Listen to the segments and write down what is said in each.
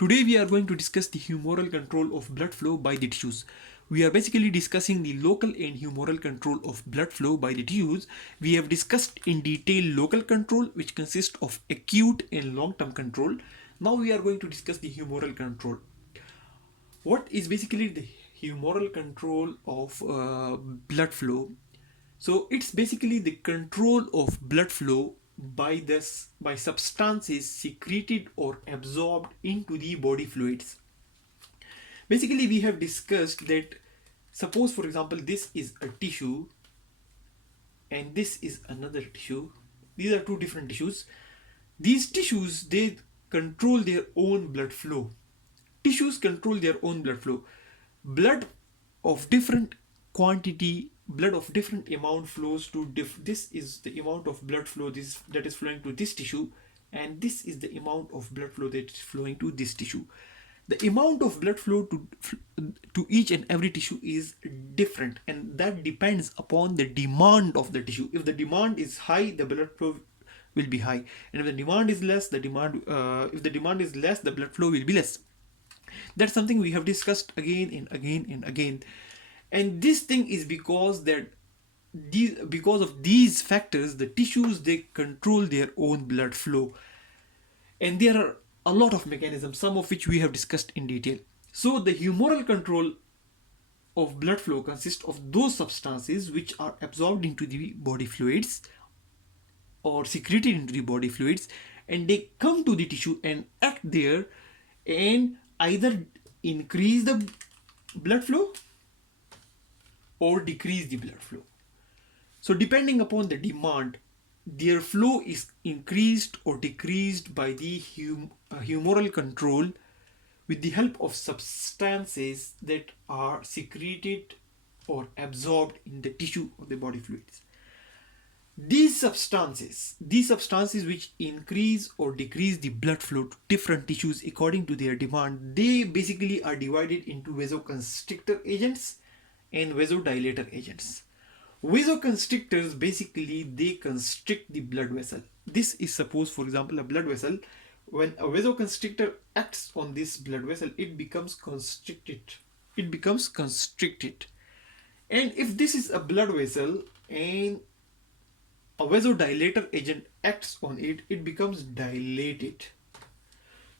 Today we are going to discuss the humoral control of blood flow by the tissues. We are basically discussing the local and humoral control of blood flow by the tissues. We have discussed in detail local control, which consists of acute and long-term control. Now we are going to discuss the humoral control. What is basically the humoral control of blood flow? So it's basically the control of blood flow by substances secreted or absorbed into the body fluids. Basically, we have discussed that suppose, for example, this is a tissue and this is another tissue. These are two different tissues. These tissues, they control their own blood flow. Tissues control their own blood flow. Blood of different quantity, blood of different amount flows to this is the amount of blood flow that is flowing to this tissue, and this is the amount of blood flow that is flowing to this tissue. The amount of blood flow to each and every tissue is different, and that depends upon the demand of the tissue. If the demand is high, the blood flow will be high, and if the demand is less, the blood flow will be less. That's something we have discussed again and again and again. And this thing is because of these factors, the tissues, they control their own blood flow. And there are a lot of mechanisms, some of which we have discussed in detail. So the humoral control of blood flow consists of those substances which are absorbed into the body fluids or secreted into the body fluids, and they come to the tissue and act there and either increase the blood flow or decrease the blood flow. So depending upon the demand, their flow is increased or decreased by the humoral control with the help of substances that are secreted or absorbed in the tissue of the body fluids. These substances which increase or decrease the blood flow to different tissues according to their demand, they basically are divided into vasoconstrictor agents and vasodilator agents. Vasoconstrictors, basically they constrict the blood vessel. This is, suppose for example, a blood vessel. When a vasoconstrictor acts on this blood vessel, it becomes constricted. And if this is a blood vessel and a vasodilator agent acts on it, it becomes dilated.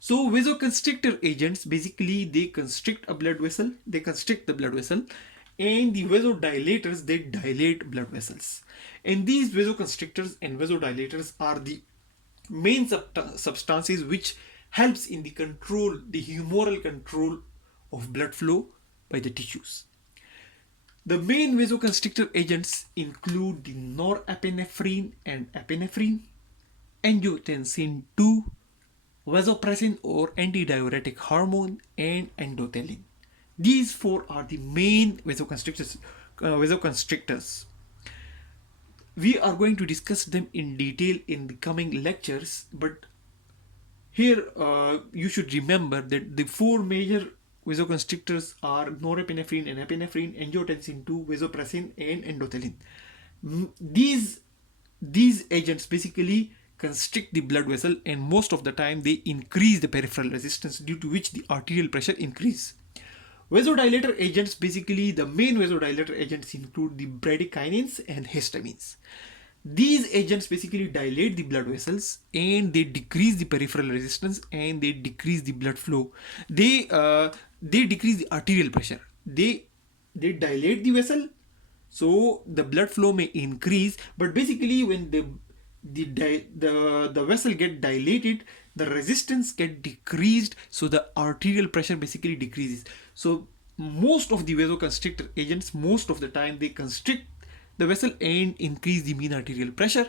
So vasoconstrictor agents, basically they constrict the blood vessel, and the vasodilators, they dilate blood vessels. And these vasoconstrictors and vasodilators are the main substances which helps in the humoral control of blood flow by the tissues. The main vasoconstrictor agents include the norepinephrine and epinephrine, angiotensin II, vasopressin or antidiuretic hormone, and endothelin. These four are the main vasoconstrictors. We are going to discuss them in detail in the coming lectures, but here you should remember that the four major vasoconstrictors are norepinephrine and epinephrine, angiotensin II, vasopressin, and endothelin. These agents basically constrict the blood vessel, and most of the time they increase the peripheral resistance, due to which the arterial pressure increase. Vasodilator agents, basically the main vasodilator agents include the bradykinins and histamines. These agents basically dilate the blood vessels and they decrease the peripheral resistance and they decrease the blood flow. They decrease the arterial pressure. They dilate the vessel, so the blood flow may increase. But basically, when the vessel get dilated, the resistance get decreased, so the arterial pressure basically decreases. So most of the vasoconstrictor agents, most of the time, they constrict the vessel and increase the mean arterial pressure.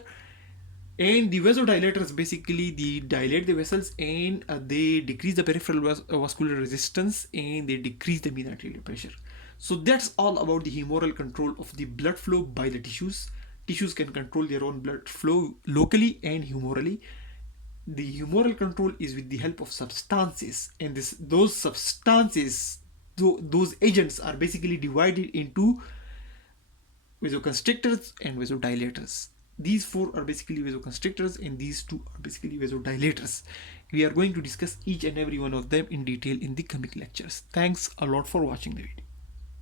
And the vasodilators, basically they dilate the vessels and they decrease the peripheral vascular resistance and they decrease the mean arterial pressure. So that's all about the humoral control of the blood flow by the tissues. Tissues can control their own blood flow locally and humorally. The humoral control is with the help of substances, and those agents are basically divided into vasoconstrictors and vasodilators. These four are basically vasoconstrictors and these two are basically vasodilators. We are going to discuss each and every one of them in detail in the coming lectures. Thanks a lot for watching the video.